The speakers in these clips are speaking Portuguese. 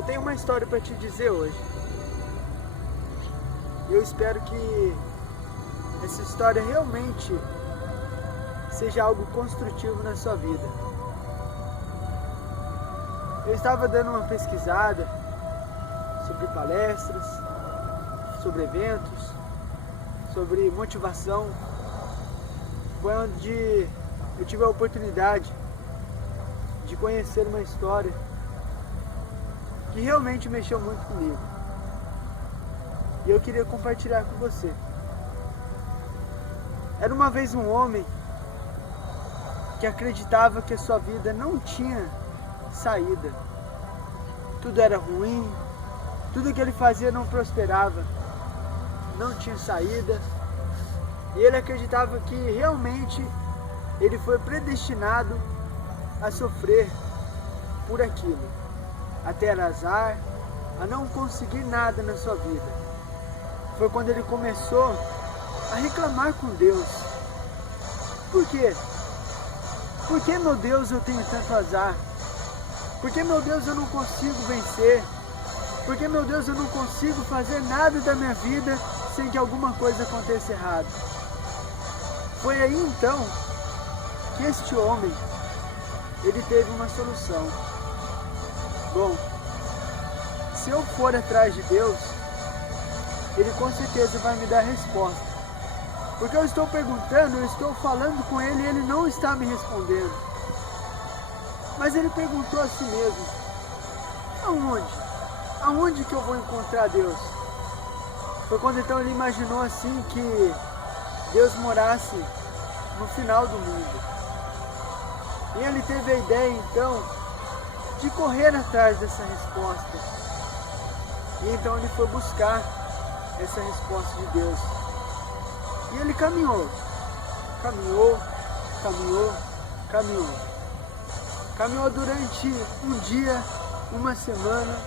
Eu tenho uma história para te dizer hoje. Eu espero que essa história realmente seja algo construtivo na sua vida. Eu estava dando uma pesquisada sobre palestras, sobre eventos, sobre motivação. Foi onde eu tive a oportunidade de conhecer uma história que realmente mexeu muito comigo. E eu queria compartilhar com você. Era uma vez um homem que acreditava que a sua vida não tinha saída. Tudo era ruim, tudo que ele fazia não prosperava, não tinha saída. E ele acreditava que realmente ele foi predestinado a sofrer por aquilo, a ter azar, a não conseguir nada na sua vida. Foi quando ele começou a reclamar com Deus. Por quê? Por que, meu Deus, eu tenho tanto azar? Por que, meu Deus, eu não consigo vencer? Por que, meu Deus, eu não consigo fazer nada da minha vida sem que alguma coisa aconteça errado? Foi aí então que este homem, ele teve uma solução. Bom, se eu for atrás de Deus, Ele com certeza vai me dar a resposta. Porque eu estou perguntando, eu estou falando com Ele e Ele não está me respondendo. Mas ele perguntou a si mesmo: aonde? Aonde que eu vou encontrar Deus? Foi quando então ele imaginou assim que Deus morasse no final do mundo. E ele teve a ideia então de correr atrás dessa resposta. E então ele foi buscar essa resposta de Deus. E ele caminhou, caminhou, caminhou, caminhou. Caminhou durante um dia, uma semana,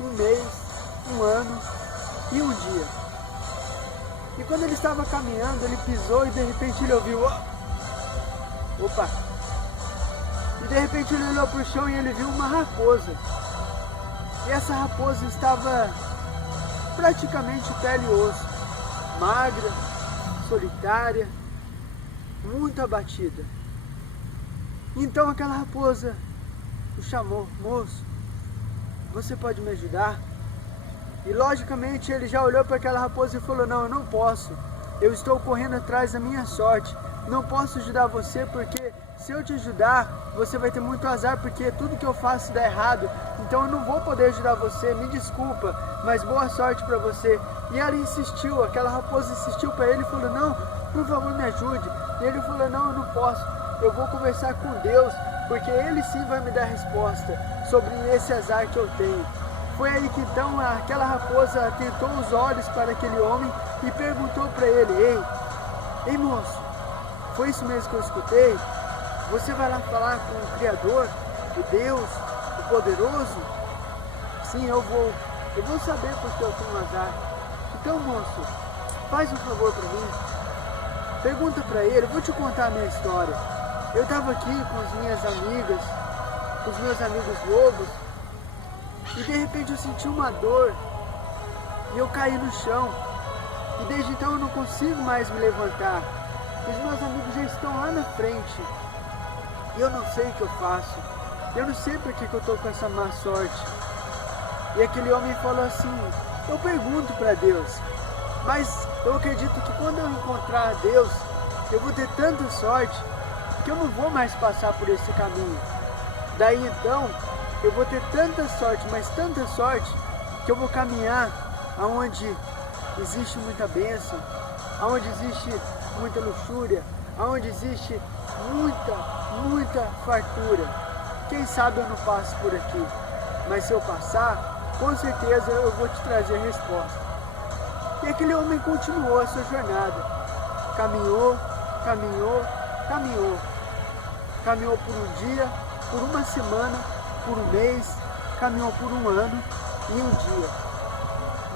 um mês, um ano e um dia. E quando ele estava caminhando, ele pisou e de repente ele ouviu: opa! E de repente ele olhou para o chão e ele viu uma raposa. E essa raposa estava praticamente pele e osso, magra, solitária, muito abatida. Então aquela raposa o chamou: moço, você pode me ajudar? E logicamente ele já olhou para aquela raposa e falou: não, eu não posso, eu estou correndo atrás da minha sorte, não posso ajudar você porque se eu te ajudar, você vai ter muito azar porque tudo que eu faço dá errado, então eu não vou poder ajudar você, me desculpa, mas boa sorte para você. E ela insistiu, aquela raposa insistiu para ele e falou: não, por favor me ajude. E ele falou: não, eu não posso, eu vou conversar com Deus, porque Ele sim vai me dar resposta sobre esse azar que eu tenho. Foi aí que então aquela raposa atentou os olhos para aquele homem e perguntou para ele: ei moço, foi isso mesmo que eu escutei? Você vai lá falar com o Criador, o Deus, o Poderoso? Sim, eu vou saber porque eu tenho azar. Então, moço, faz um favor para mim. Pergunta para ele, eu vou te contar a minha história. Eu estava aqui com as minhas amigas, com os meus amigos lobos, e de repente eu senti uma dor, e eu caí no chão, e desde então eu não consigo mais me levantar. Os meus amigos já estão lá na frente, e eu não sei o que eu faço, eu não sei por que eu estou com essa má sorte. E aquele homem falou assim: eu pergunto para Deus, mas eu acredito que quando eu encontrar Deus, eu vou ter tanta sorte, que eu não vou mais passar por esse caminho. Daí então, eu vou ter tanta sorte, mas tanta sorte, que eu vou caminhar aonde existe muita bênção, aonde existe muita luxúria, aonde existe muita fartura. Quem sabe eu não passo por aqui, mas se eu passar, com certeza eu vou te trazer a resposta. E aquele homem continuou a sua jornada, caminhou, caminhou, caminhou. Caminhou por um dia, por uma semana, por um mês, caminhou por um ano e um dia.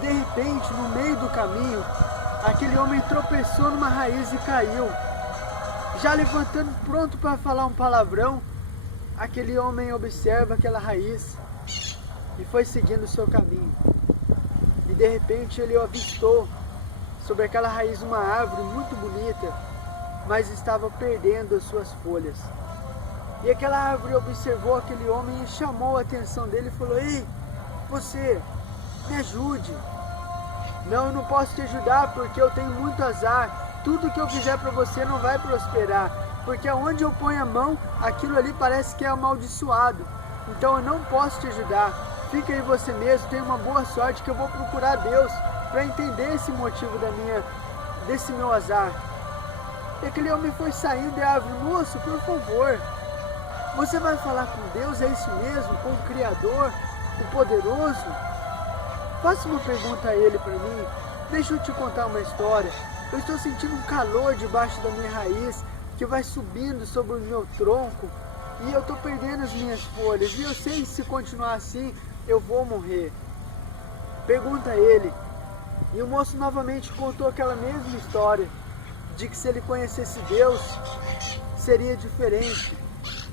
De repente, no meio do caminho, aquele homem tropeçou numa raiz e caiu. Já levantando, pronto para falar um palavrão, aquele homem observa aquela raiz e foi seguindo o seu caminho. E de repente ele avistou sobre aquela raiz uma árvore muito bonita, mas estava perdendo as suas folhas. E aquela árvore observou aquele homem e chamou a atenção dele e falou: ei, você, me ajude. Não, eu não posso te ajudar porque eu tenho muito azar. Tudo que eu fizer para você não vai prosperar, porque aonde eu ponho a mão, aquilo ali parece que é amaldiçoado. Então eu não posso te ajudar. Fica aí você mesmo, tenha uma boa sorte, que eu vou procurar Deus para entender esse motivo desse meu azar. E aquele homem foi saindo da árvore: moço, por favor, você vai falar com Deus, é isso mesmo? Com o Criador, o Poderoso? Faça uma pergunta a Ele para mim. Deixa eu te contar uma história. Eu estou sentindo um calor debaixo da minha raiz, que vai subindo sobre o meu tronco, e eu estou perdendo as minhas folhas, e eu sei que se continuar assim, eu vou morrer. Pergunta a ele. E o moço novamente contou aquela mesma história, de que se ele conhecesse Deus, seria diferente.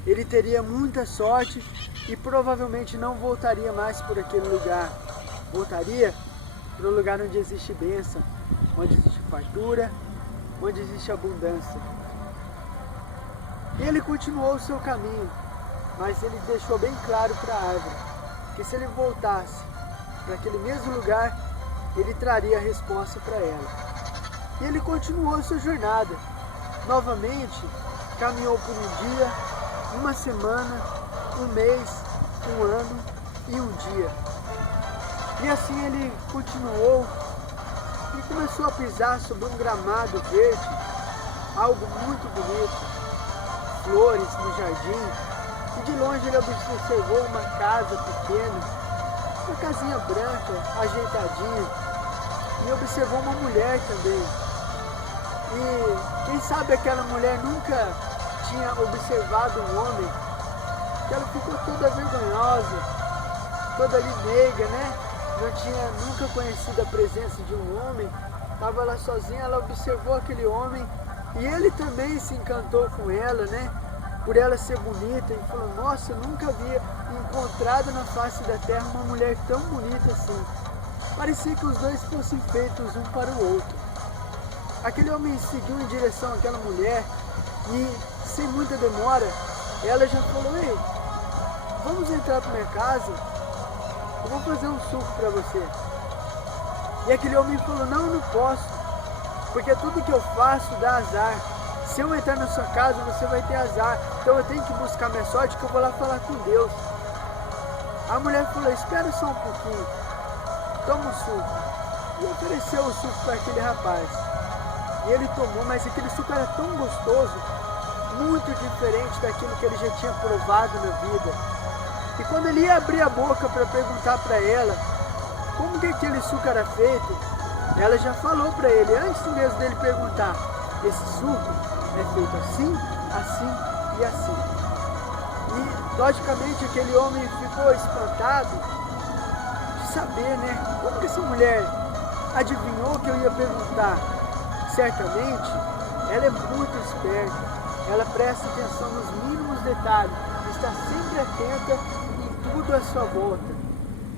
Ele teria muita sorte e provavelmente não voltaria mais por aquele lugar. Voltaria para o lugar onde existe bênção, onde existe fartura, onde existe abundância. E ele continuou o seu caminho, mas ele deixou bem claro para a árvore que se ele voltasse para aquele mesmo lugar, ele traria a resposta para ela. E ele continuou a sua jornada. Novamente, caminhou por um dia, uma semana, um mês, um ano e um dia. E assim ele continuou e começou a pisar sobre um gramado verde, algo muito bonito, flores no jardim, e de longe ele observou uma casa pequena, uma casinha branca, ajeitadinha, e observou uma mulher também. E quem sabe aquela mulher nunca tinha observado um homem, que ela ficou toda vergonhosa, toda ali meiga, né? Não tinha nunca conhecido a presença de um homem, estava lá sozinha, ela observou aquele homem e ele também se encantou com ela, né? Por ela ser bonita, e falou: nossa, eu nunca havia encontrado na face da terra uma mulher tão bonita assim. Parecia que os dois fossem feitos um para o outro. Aquele homem seguiu em direção àquela mulher e, sem muita demora, ela já falou: ei, vamos entrar para minha casa, eu vou fazer um suco para você. E aquele homem falou: não, eu não posso, porque tudo que eu faço dá azar. Se eu entrar na sua casa, você vai ter azar. Então eu tenho que buscar minha sorte, que eu vou lá falar com Deus. A mulher falou: espera só um pouquinho, toma um suco. E ofereceu o suco para aquele rapaz. E ele tomou, mas aquele suco era tão gostoso, muito diferente daquilo que ele já tinha provado na vida. E quando ele ia abrir a boca para perguntar para ela como que aquele suco era feito, ela já falou para ele, antes mesmo dele perguntar: esse suco é feito assim, assim e assim. E logicamente aquele homem ficou espantado de saber, né? Como que essa mulher adivinhou que eu ia perguntar? Certamente ela é muito esperta, ela presta atenção nos mínimos detalhes, está sempre atenta em tudo à sua volta.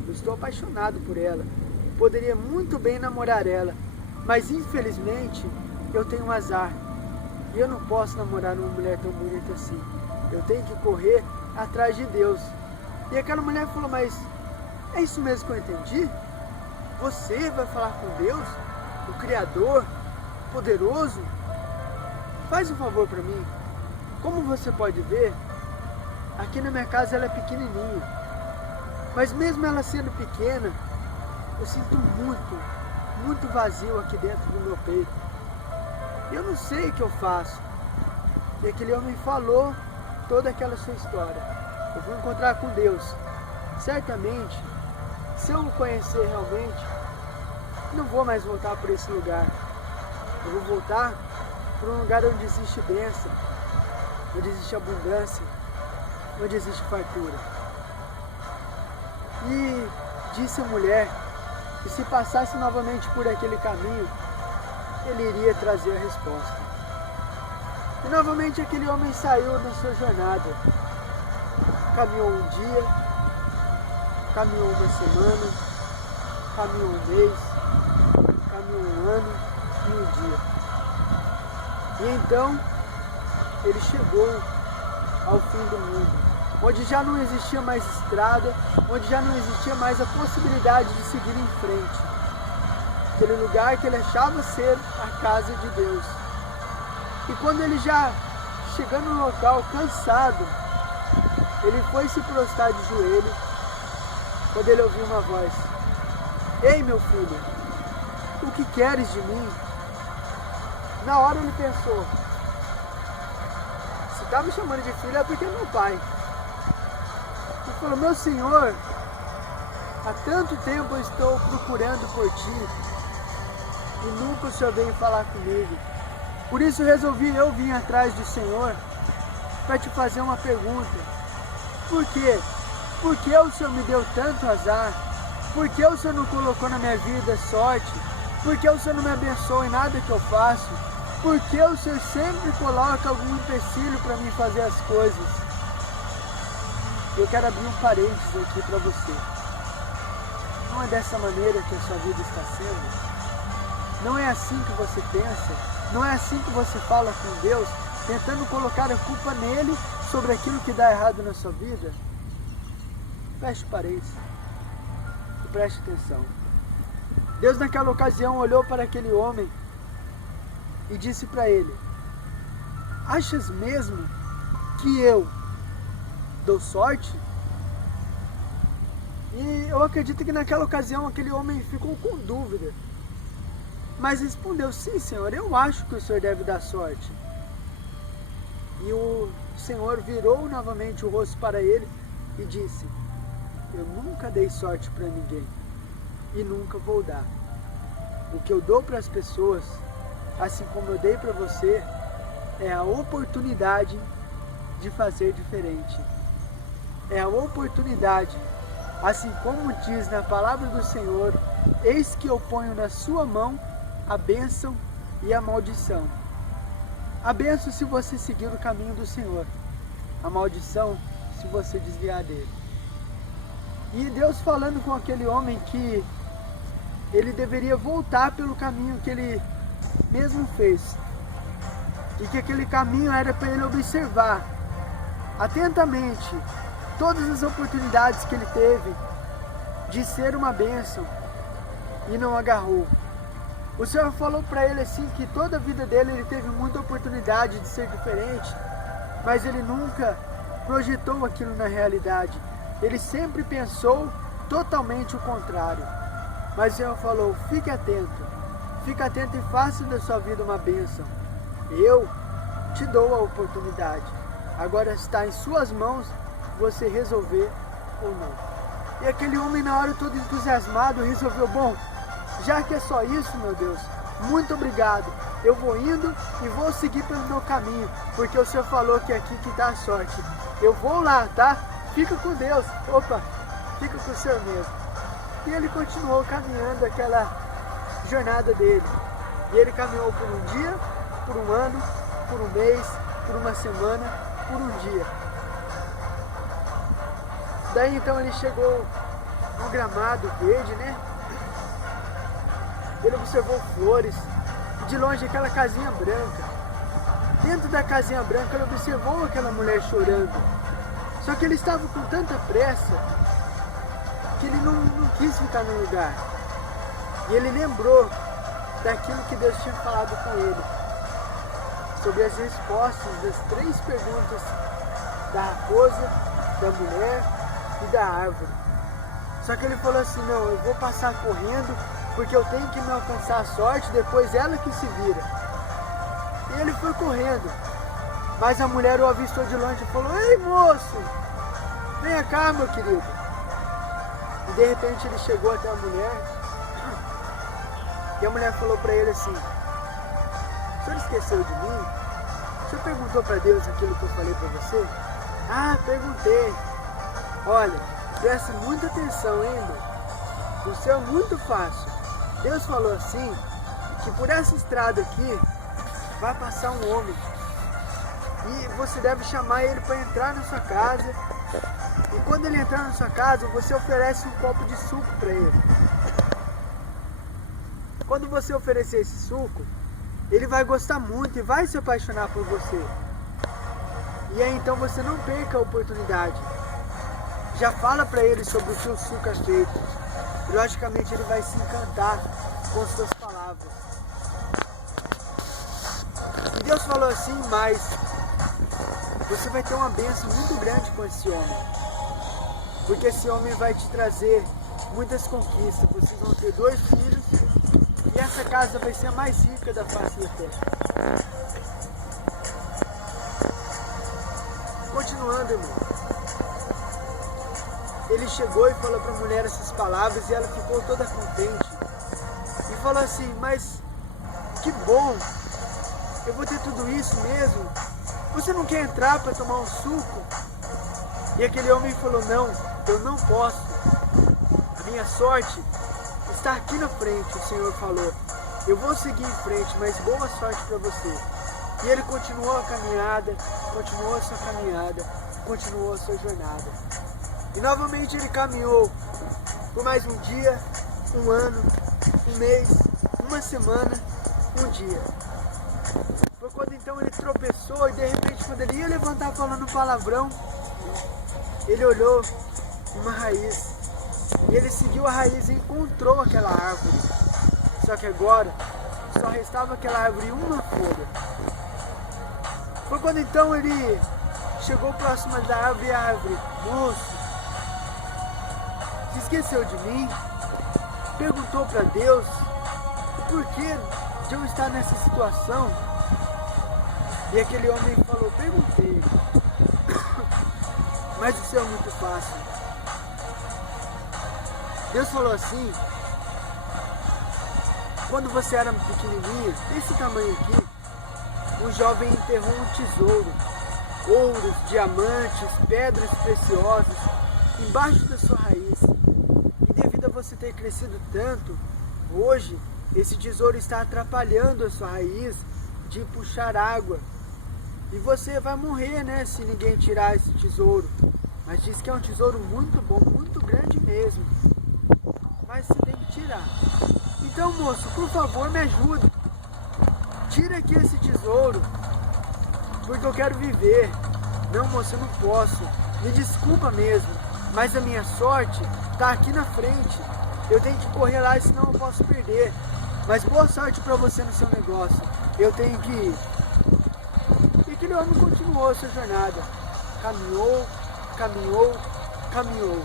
Eu estou apaixonado por ela, poderia muito bem namorar ela, mas infelizmente eu tenho um azar. E eu não posso namorar uma mulher tão bonita assim. Eu tenho que correr atrás de Deus. E aquela mulher falou: mas é isso mesmo que eu entendi? Você vai falar com Deus, o Criador, Poderoso? Faz um favor para mim. Como você pode ver, aqui na minha casa ela é pequenininha. Mas mesmo ela sendo pequena, eu sinto muito vazio aqui dentro do meu peito. Eu não sei o que eu faço. E aquele homem falou toda aquela sua história. Eu vou encontrar com Deus. Certamente, se eu o conhecer realmente, não vou mais voltar por esse lugar. Eu vou voltar para um lugar onde existe bênção, onde existe abundância, onde existe fartura. E disse a mulher que se passasse novamente por aquele caminho, ele iria trazer a resposta. E novamente aquele homem saiu na sua jornada. Caminhou um dia, Caminhou uma semana, caminhou um mês, caminhou um ano e um dia. E então ele chegou ao fim do mundo, onde já não existia mais estrada, onde já não existia mais a possibilidade de seguir em frente. Aquele lugar que ele achava ser a casa de Deus. E quando ele já chegando no local, cansado, ele foi se prostrar de joelho, quando ele ouviu uma voz: Ei, meu filho, o que queres de mim? Na hora ele pensou: se está me chamando de filho é porque é meu pai. Ele falou: meu senhor, há tanto tempo eu estou procurando por ti e nunca o senhor veio falar comigo. Por isso resolvi eu vir atrás do senhor para te fazer uma pergunta. Por quê? Por que o senhor me deu tanto azar? Por que o senhor não colocou na minha vida sorte? Por que o senhor não me abençoa em nada que eu faço? Por que o senhor sempre coloca algum empecilho para mim fazer as coisas? Eu quero abrir um parênteses aqui para você. Não é dessa maneira que a sua vida está sendo? Não é assim que você pensa? Não é assim que você fala com Deus, tentando colocar a culpa nele sobre aquilo que dá errado na sua vida? Feche o parênteses e preste atenção. Deus naquela ocasião olhou para aquele homem e disse para ele: achas mesmo que eu dou sorte? E eu acredito que naquela ocasião aquele homem ficou com dúvida, mas respondeu: sim, senhor, eu acho que o senhor deve dar sorte. E o senhor virou novamente o rosto para ele e disse: eu nunca dei sorte para ninguém e nunca vou dar. O que eu dou para as pessoas, assim como eu dei para você, é a oportunidade de fazer diferente. É a oportunidade, assim como diz na palavra do Senhor: eis que eu ponho na sua mão a bênção e a maldição. A bênção se você seguir o caminho do Senhor, a maldição se você desviar dele. E Deus falando com aquele homem que ele deveria voltar pelo caminho que ele mesmo fez, e que aquele caminho era para ele observar atentamente todas as oportunidades que ele teve de ser uma bênção e não agarrou. O Senhor falou para ele assim que toda a vida dele ele teve muita oportunidade de ser diferente, mas ele nunca projetou aquilo na realidade. Ele sempre pensou totalmente o contrário. Mas o Senhor falou: fique atento e faça da sua vida uma bênção. Eu te dou a oportunidade. Agora está em suas mãos você resolver ou não. E aquele homem, na hora todo entusiasmado, resolveu: bom, já que é só isso, meu Deus, muito obrigado. Eu vou indo e vou seguir pelo meu caminho, porque o Senhor falou que é aqui que dá a sorte. Eu vou lá, tá? Fica com Deus. Opa, fica com o Senhor mesmo. E ele continuou caminhando aquela jornada dele. E ele caminhou por um dia, por um ano, por um mês, por uma semana, por um dia. Daí então ele chegou num gramado verde, né? Ele observou flores, e de longe aquela casinha branca. Dentro da casinha branca ele observou aquela mulher chorando. Só que ele estava com tanta pressa que ele não quis ficar no lugar. E ele lembrou daquilo que Deus tinha falado com ele, sobre as respostas das 3 perguntas da raposa, da mulher e da árvore. Só que ele falou assim: não, eu vou passar correndo, porque eu tenho que me alcançar a sorte, depois ela que se vira. E ele foi correndo, mas a mulher o avistou de longe e falou: ei, moço, venha cá, meu querido. E de repente ele chegou até a mulher, e a mulher falou para ele assim: o senhor esqueceu de mim? O senhor perguntou para Deus aquilo que eu falei para você? Ah, perguntei. Olha, preste muita atenção, hein, irmão? O céu é muito fácil. Deus falou assim, que por essa estrada aqui vai passar um homem. E você deve chamar ele para entrar na sua casa, E quando ele entrar na sua casa, você oferece um copo de suco para ele. Quando você oferecer esse suco, ele vai gostar muito e vai se apaixonar por você. E aí então você não perca a oportunidade. Já fala para ele sobre o que o suco é feito. E logicamente ele vai se encantar com as suas palavras. E Deus falou assim, mas você vai ter uma bênção muito grande com esse homem. Porque esse homem vai te trazer muitas conquistas. Vocês vão ter 2 filhos e essa casa vai ser a mais rica da face da terra. Continuando, irmão. Ele chegou e falou para a mulher essas palavras e ela ficou toda contente. E falou assim, mas que bom, eu vou ter tudo isso mesmo? Você não quer entrar para tomar um suco? E aquele homem falou, não, eu não posso. A minha sorte está aqui na frente, o Senhor falou. Eu vou seguir em frente, mas boa sorte para você. E ele continuou a caminhada, continuou a sua caminhada, continuou a sua jornada. E novamente ele caminhou por mais um dia, um ano, um mês, uma semana, um dia. Foi quando então ele tropeçou e de repente quando ele ia levantar falando palavrão, ele olhou uma raiz. E ele seguiu a raiz e encontrou aquela árvore. Só que agora só restava aquela árvore uma folha. Foi quando então ele chegou próximo da árvore e a árvore, moço, se esqueceu de mim? Perguntou para Deus o porquê de eu estar nessa situação? E aquele homem falou, perguntei, mas o céu é muito fácil. Deus falou assim, quando você era pequenininho, desse tamanho aqui, um jovem enterrou um tesouro, ouros, diamantes, pedras preciosas, embaixo da sua raiz. E devido a você ter crescido tanto, hoje esse tesouro está atrapalhando a sua raiz de puxar água. E você vai morrer, né, se ninguém tirar esse tesouro. Mas diz que é um tesouro muito bom, muito grande mesmo. Mas você tem que tirar. Então, moço, por favor, me ajude. Tira aqui esse tesouro, porque eu quero viver. Não, moço, eu não posso. Me desculpa mesmo, mas a minha sorte está aqui na frente. Eu tenho que correr lá, senão eu posso perder. Mas boa sorte para você no seu negócio. Eu tenho que ir. E aquele homem continuou a sua jornada. Caminhou, caminhou, caminhou.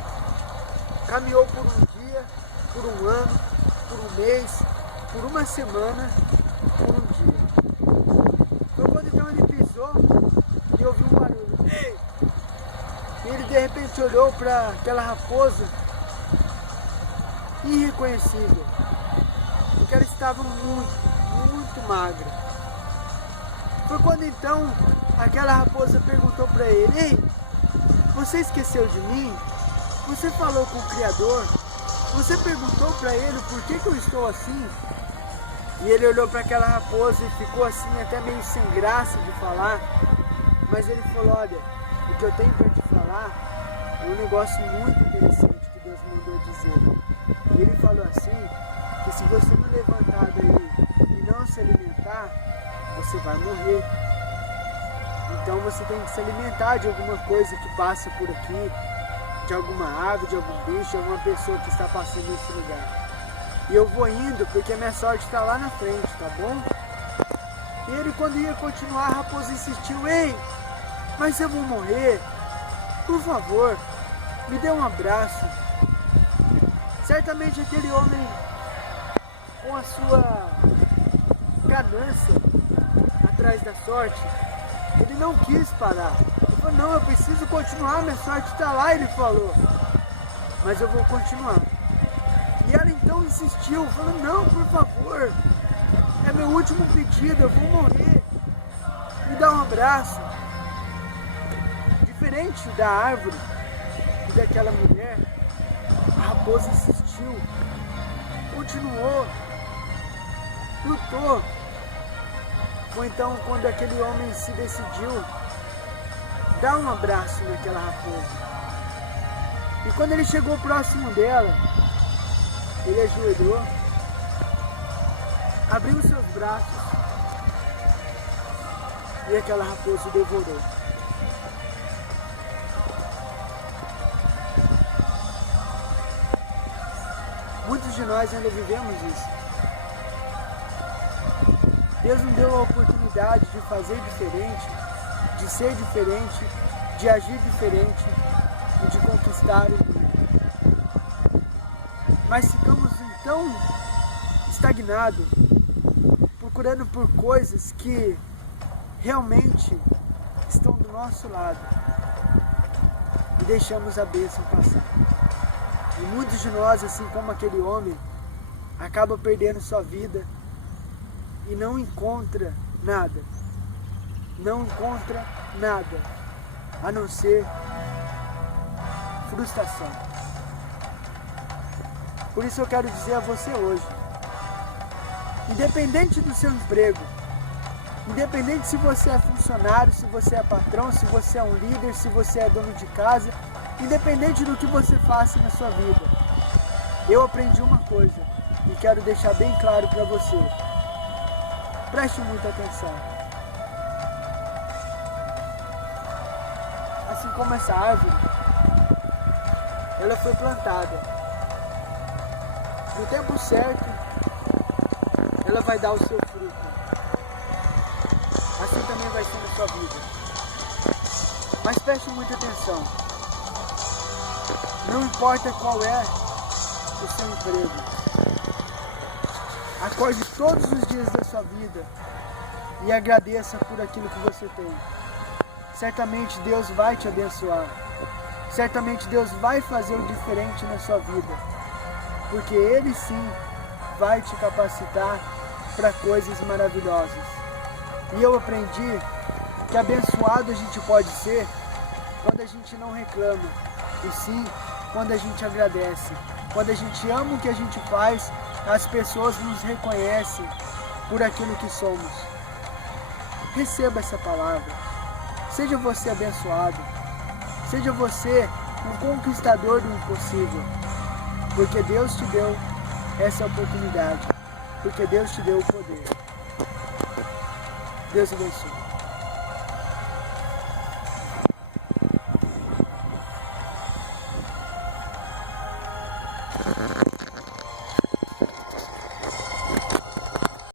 Caminhou por um dia, por um ano, por um mês, por uma semana, por um dia. Foi quando então ele pisou e ouviu um barulho. Ei! E ele de repente olhou para aquela raposa irreconhecível, porque ela estava muito, muito magra. Foi quando então aquela raposa perguntou para ele, ei, você esqueceu de mim? Você falou com o Criador? Você perguntou para ele por que eu estou assim? E ele olhou para aquela raposa e ficou assim até meio sem graça de falar. Mas ele falou, olha, o que eu tenho para te falar é um negócio muito interessante que Deus mandou dizer. E ele falou assim, que se você não levantar daí e não se alimentar, você vai morrer. Então você tem que se alimentar de alguma coisa que passa por aqui, de alguma ave, de algum bicho, de alguma pessoa que está passando nesse lugar. E eu vou indo porque a minha sorte está lá na frente, tá bom? E ele, quando ia continuar, a raposa insistiu, ei, mas eu vou morrer, por favor, me dê um abraço. Certamente aquele homem, com a sua ganância atrás da sorte, ele não quis parar. Ele falou, não, eu preciso continuar, minha sorte está lá, ele falou. Mas eu vou continuar. E ela então insistiu, falou, não, por favor, é meu último pedido, eu vou morrer. Me dá um abraço. Diferente da árvore e daquela mulher, a raposa insistiu, continuou, lutou. Foi então quando aquele homem se decidiu dar um abraço naquela raposa. E quando ele chegou próximo dela, ele ajoelhou, abriu seus braços e aquela raposa o devorou. Muitos de nós ainda vivemos isso. Deus nos deu a oportunidade de fazer diferente, de ser diferente, de agir diferente e de conquistar o mundo. Mas ficamos então estagnados, procurando por coisas que realmente estão do nosso lado e deixamos a bênção passar. E muitos de nós, assim como aquele homem, acaba perdendo sua vida e não encontra nada. Não encontra nada a não ser frustração. Por isso eu quero dizer a você hoje, independente do seu emprego, independente se você é funcionário, se você é patrão, se você é um líder, se você é dono de casa, independente do que você faça na sua vida, eu aprendi uma coisa e quero deixar bem claro para você. Preste muita atenção. Assim como essa árvore, ela foi plantada. No tempo certo, ela vai dar o seu fruto. Assim também vai ser na sua vida. Mas preste muita atenção. Não importa qual é o seu emprego. Acorde todos os dias da sua vida e agradeça por aquilo que você tem. Certamente Deus vai te abençoar. Certamente Deus vai fazer o diferente na sua vida. Porque Ele sim vai te capacitar para coisas maravilhosas. E eu aprendi que abençoado a gente pode ser quando a gente não reclama, e sim quando a gente agradece. Quando a gente ama o que a gente faz, as pessoas nos reconhecem por aquilo que somos. Receba essa palavra. Seja você abençoado. Seja você um conquistador do impossível. Porque Deus te deu essa oportunidade. Porque Deus te deu o poder. Deus abençoe.